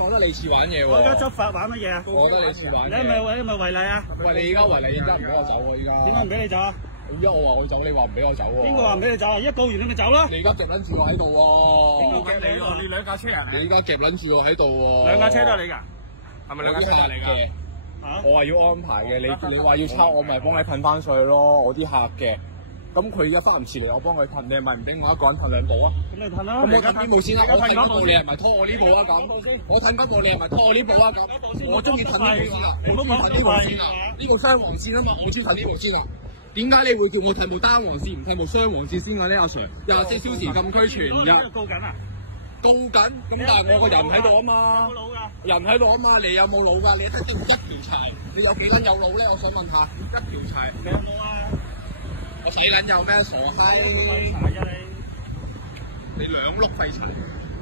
我覺得你似玩嘢喎。我而家執法玩乜嘢啊？我覺得你似玩嘢。你係咪違例啊？喂，你而家違例，而家唔俾我走喎，而家。點解唔俾你走啊？而家我話我走，你話唔俾我走喎。邊個話唔俾你走啊？一告完你咪走咯。你而家夾撚住我喺度喎。邊個夾你喎？你兩架車啊？你而家夾撚住我喺度喎。兩架車都係你㗎？係咪兩架車都係你㗎？我話要安排嘅，你話要抄，我咪幫你噴翻上去咯。我啲客嘅，咁佢而家翻唔切嚟，我幫佢噴，你係咪唔俾我一個人噴兩步啊？咁你噴啦。咁我噴邊步先啦？我噴嗰步，你係咪拖我呢步啊？咁我噴嗰步，你係咪拖我呢步啊？咁我中意噴呢步先啊！我中意噴呢步先啊！呢步雙黃線啊嘛，我中意噴呢步先啊！點解你會叫我噴部單黃線，唔噴部雙黃線先嘅呢？阿 Sir， 24小時禁區全日。告緊啊！告緊，咁但係我個人喺度啊嘛。有冇腦㗎？人喺度啊嘛，你有冇腦㗎？你得一條柴，你有幾撚有腦咧？我想問下，一條柴，你有冇啊？我使撚有咩傻閪？廢柴啫你兩碌廢柴，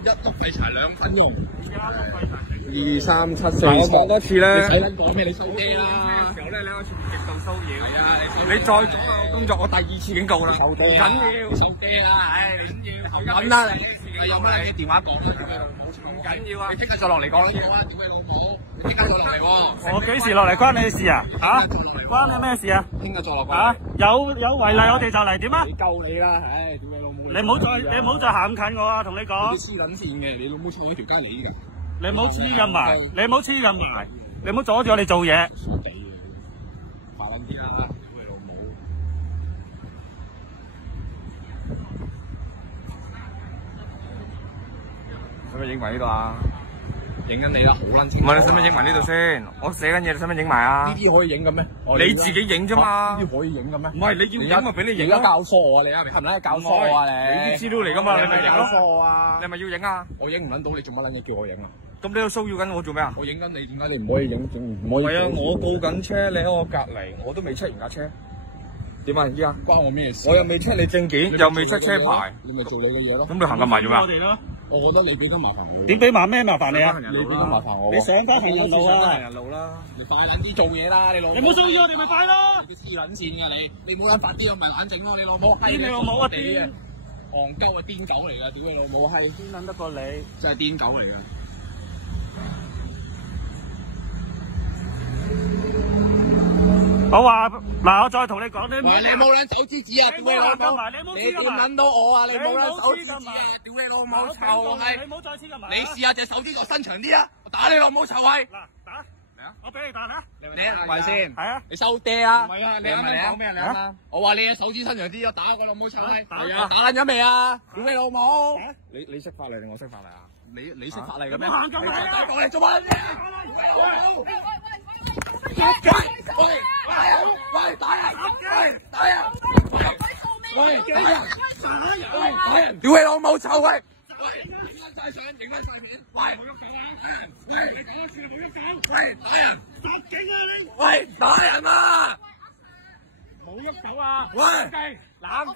一碌廢柴2分用。2、3、7、4。我講多次咧。你使撚講咩？你收機啦！時候咧，你我全部極度騷擾。係啊，你再做工作，我第2次警告啦。收機啊！緊要，收機啊！唉，你緊啦你有冇啲電話講啦？唔緊要啊！你聽日再落嚟講啦，屌你老母！你聽日再落嚟喎。我幾時落嚟關你事啊？嚇？關你咩事啊？聽日再落嚟。嚇？有違例，我哋就嚟點啊？你夠你啦，唉，屌你老母！你唔好再行近我啊！同你講。你黐撚線嘅，你老母坐喺條街你㗎。你唔好黐咁埋，你唔好黐咁埋，你唔好阻住我哋做嘢。傻地嘅，快撚啲啦！屌你老母！使唔使影埋呢度啊？影緊你啦，好撚清。唔係你使唔使影埋呢度先？我寫緊嘢，你使唔使影埋啊？呢啲可以影嘅咩？你自己影啫嘛。呢啲可以影嘅咩？唔係你要影咪俾你影咯。而家教唆我啊！你係咪喺教唆我啊？你啲資料嚟噶嘛？你咪影教唆我啊！你係咪要影啊？我影唔撚到，你做乜撚嘢叫我影啊？咁你喺度騷擾緊我做咩啊？我影緊你，點解你唔可以影？唔可以？係啊，我告緊車，你喺我隔離，我都未出完架車。點啊？依家關我咩事？我又未出你證件，又未出車牌，你咪做你嘅嘢咯。咁你行緊埋做咩？我哋咯。我覺得你俾得麻煩我。點俾咩麻煩你啊？你俾得麻煩我。你上翻行人路啊！行人路啦，你快撚啲做嘢啦，你老母。你冇騷擾我哋咪快咯！你黐撚線㗎你冇撚發啲咁咪眼整咯，你老母。癲你老母啊！癲！戇鳩啊，癲狗嚟㗎，屌你老母閪！癲撚得過你？真係癲狗嚟㗎。我話嗱，我再同你講，你冇撚手指指啊！屌你老母！你點撚到我啊？你冇撚手指指啊！屌你老母臭閪！你唔好再黐咁埋。你試下隻手指再伸長啲啊！我打你老母臭閪！嗱，打嚟啊！我俾你打啦！你係咪先？係啊！你收爹啊！唔係啊！你啱啱講咩啊？我話你隻手指伸長啲，我打我老母臭閪！係啊！打撚咗未啊？屌你老母！你識法例定我識法例啊？你識法例嘅咩？行咁嚟啊！過嚟做乜嘢？喂，打人！打人！喂，打人！打人！屌你老母臭閪！喂，影翻晒相，影翻晒片。喂，冇喐手啊！喂，你講一次冇喐手。喂，打人！報警啊你！喂，打人啊！冇喐手啊！喂，冷靜。